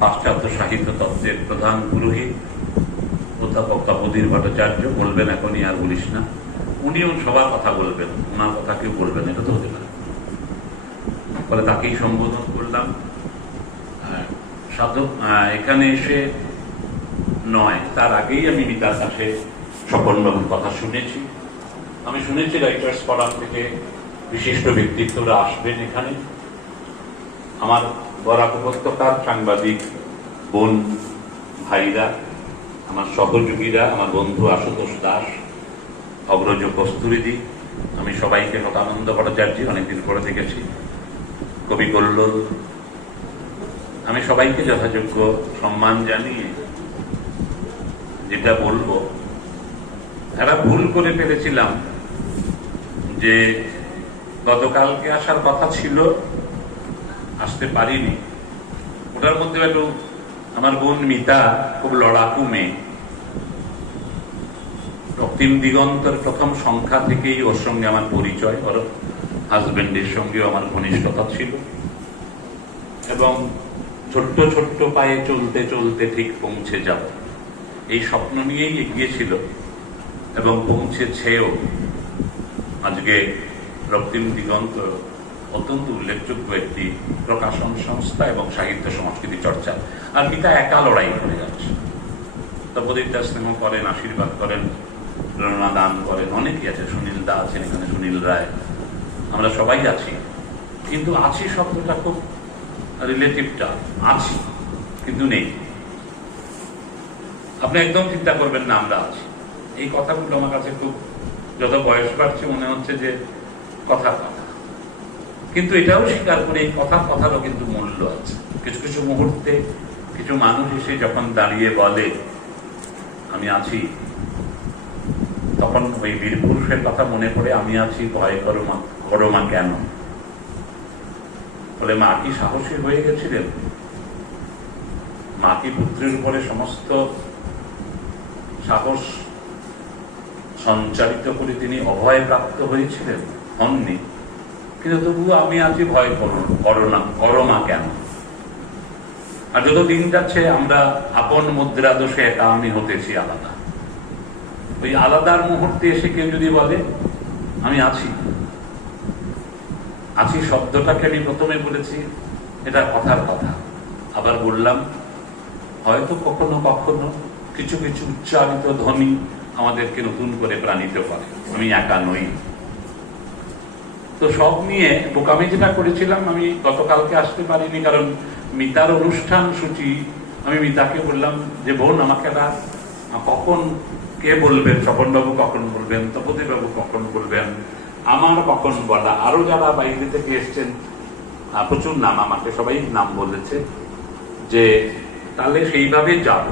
পাশ্চাত্য সাহিত্য তত্ত্বের প্রধান পুরোহিত, অধ্যাপক তপদীর ভট্টাচার্য বলবেন, এখনই আর বলিস না। উনিও সবার কথা বলবেন, ওনার কথা কেউ বলবেন এটা তো হতে পারে। ফলে তাকেই সম্বোধন করলাম। সাধক এখানে এসে নয়, তার আগেই আমি মিতার কাছে স্বপনবাবুর কথা শুনেছি। আমি শুনেছি রাইটার্স ফোরাম থেকে বিশিষ্ট ব্যক্তিত্বরা আসবেন এখানে। আমার বরাক উপত্যকার সাংবাদিক, বোন, ভাইরা, আমার সহযোগীরা, আমার বন্ধু আশুতোষ দাস, অগ্রজ কস্তুরিদি, আমি সবাইকে লোকানন্দ ভট্টাচার্য অনেকদিন পরে দেখেছি। কবি কল্লোল, আমি সবাইকে যথাযোগ্য সম্মান জানিয়ে যেটা বলব একটা ভুল করে ফেলেছিলাম যে গতকালকে আসার কথা ছিল আসতে পারিনি। ওটার মধ্যে একটু আমার বোন মিতা খুব লড়াকু মেয়ে। রক্তিম দিগন্তর প্রথম সংখ্যা থেকেই ওর সঙ্গে আমার পরিচয়। ওর হাজবেন্ডের সঙ্গেও আমার ঘনিষ্ঠতা ছিল। এবং ছোট্ট ছোট্ট পায়ে চলতে চলতে ঠিক পৌঁছে যাব। এই স্বপ্ন নিয়েই এগিয়েছিল এবং পৌঁছেছেও। আজকে রক্তিম দিগন্ত অত্যন্ত উল্লেখযোগ্য একটি প্রকাশন সংস্থা এবং সাহিত্য সংস্কৃতি চর্চা। আর পিতা একা লড়াই করে যাচ্ছে। তপদিতা স্নেহ করেন, আশীর্বাদ করেন, প্রেরণা দান করেন। অনেকেই আছে, সুনীল দা আছেন, এখানে সুনীল রায়। আমরা সবাই আছি। কিন্তু আছি শব্দটা খুব রিলেটিভটা আছি, কিন্তু নেই। আপনি একদম চিন্তা করবেন না, আমরা আছি। এই কথাগুলো আমার কাছে খুব, যত বয়স বাড়ছে মনে হচ্ছে যে কথা কথা কিন্তু এটাও স্বীকার করে কথা, কথারও কিন্তু মূল্য আছে। কিছু কিছু মুহূর্তে কিছু মানুষ এসে যখন দাঁড়িয়ে বলে, আমি আছি, তখন ওই বীর পুরুষের কথা মনে করে আমি আছি, ভয় করো মা করো মা কেন? ফলে মা, কি সাহসী হয়ে গেছিলেন? মা কি পুত্রের উপরে সমস্ত সাহস সঞ্চারিত করে তিনি অভয় প্রাপ্ত হয়েছিলেন? হননি। কিন্তু তবুও আমি আছি ভয় করো করো না, করো মা কেন? আর যত দিন যাচ্ছে, আমরা আপন মুদ্রা দোষে আমি হতেছি আলাদা। ওই আলাদার মুহূর্তে এসে কেউ যদি বলে, আমি আছি। আছি শব্দটাকে আমি প্রথমে বলেছি, এটা কথার কথা। আবার বললাম, হয়তো কখনো কখনো কিছু কিছু উচ্চারিত ধ্বনি আমাদেরকে নতুন করে প্রাণিত করে আমি একা নই। তো সব নিয়ে বোকামি যেটা করেছিলাম, আমি গতকালকে আসতে পারিনি, কারণ মিতার অনুষ্ঠান সূচি, আমি মিতাকে বললাম যে, বোন, আমাকে একটা কখন কে বলবেন? স্বপনবাবু কখন বলবেন? তপতিবাবু কখন বলবেন? আমার কখন বলা? আরও যারা বাইরে থেকে এসছেন প্রচুর নাম আমাকে, সবাই নাম বলেছে যে, তাহলে সেইভাবে যাব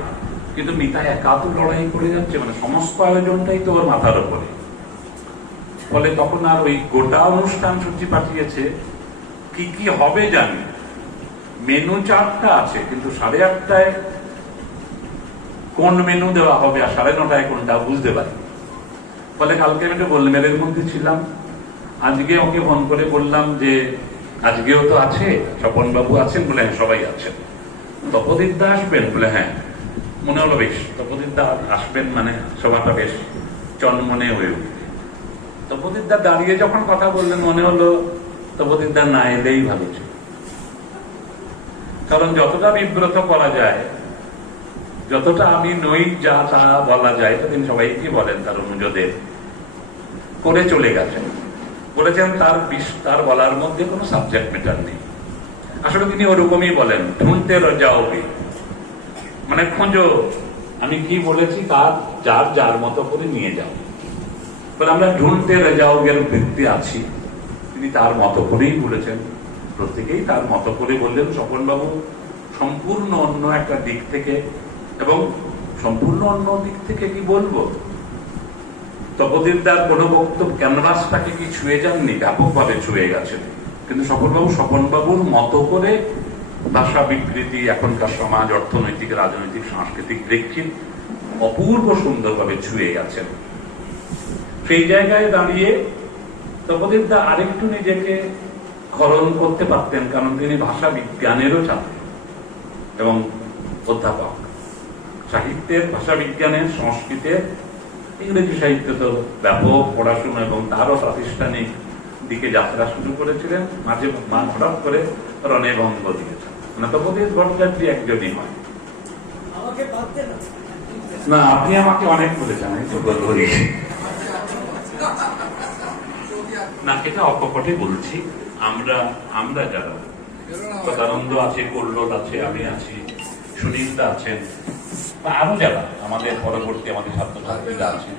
কিন্তু মিতা একা তো লড়াই করে যাচ্ছে মানে সমস্ত আয়োজনটাই তো ওর মাথার উপরে। ফলে তখন আর ওই গোটা অনুষ্ঠান সূচি পাঠিয়েছে। কি কি হবে জানি। মেনু চারটা আছে, কিন্তু সাড়ে আটটায় কোন মেনু দেওয়া হবে আর সাড়ে নটায় কোনটা বুঝতে পারি। ফলে কালকে আমি একটু গোলমেলের মধ্যে ছিলাম। আজকে ওকে ফোন করে বললাম যে, আজকেও তো আছে স্বপন বাবু আছেন? বলে হ্যাঁ সবাই আছেন। দা আসবেন? বলে হ্যাঁ। মনে হলো, বেশ তপদীপ দা আসবেন মানে সভাটা বেশ চনমনে হয়ে উঠবে। তপদীপ দা দাঁড়িয়ে যখন কথা বললেন, মনে হলো তপদীপ দা না এলেই ভালো ছিল। কারণ যতটা বিব্রত করা যায়, যতটা আমি নই যা তা বলা যায় তো তিনি সবাইকে বলেন, তার অনুযোদের করে চলে গেছেন। বলেছেন, তার তার বলার মধ্যে কোনো সাবজেক্ট ম্যাটার নেই। আসলে তিনি ওরকমই বলেন ঢুনতে যাওবে মানে খোঁজো, আমি কি বলেছি তার যার যার মতো করে নিয়ে যাও। আমরা ঢুনতে রেজাউগের বৃত্তি আছি। তিনি তার মতো করেই বলেছেন। প্রত্যেকেই তার মতো করে বললেন, স্বপনবাবু, সম্পূর্ণ অন্য একটা দিক থেকে এবং সম্পূর্ণ অন্য দিক থেকে কি বলব? তপদীপদার কোনো বক্তব্য, ক্যানভাসটাকে কি ছুঁয়ে যাননি? ব্যাপকভাবে ছুঁয়ে গেছেন। কিন্তু স্বপনবাবু স্বপনবাবুর মতো করে ভাষা বিকৃতি, এখনকার সমাজ, অর্থনৈতিক, রাজনৈতিক, সাংস্কৃতিক প্রেক্ষিত অপূর্ব সুন্দরভাবে ছুঁয়ে গেছেন। সেই জায়গায় দাঁড়িয়ে তপদীপদা আরেকটু নিজেকে খরণ করতে পারতেন কারণ তিনি ভাষা বিজ্ঞানেরও ছাত্র এবং অধ্যাপক। সাহিত্যের ভাষা বিজ্ঞানের সংস্কৃতের ইংরেজি সাহিত্য তো ব্যাপক পড়াশোনা এবং তারও প্রাতিষ্ঠানিক দিকে যাত্রা শুরু করেছিলেন। মাঝে হঠাৎ করে রণে ভঙ্গ দিয়েছেন। না তো বোধহয় ভট্টাচার্য একজনই হয়। দে না। আপনি আমাকে অনেক বলেছেন আমি তো বলবই না এটা অকপটে বলছি, আমরা আমরা যারা সদানন্দ আছে, কল্লোল আছে, আমি আছি, সুনীলদা আছেন আরও যারা আমাদের পরবর্তী আমাদের ছাত্রছাত্রীরা আছেন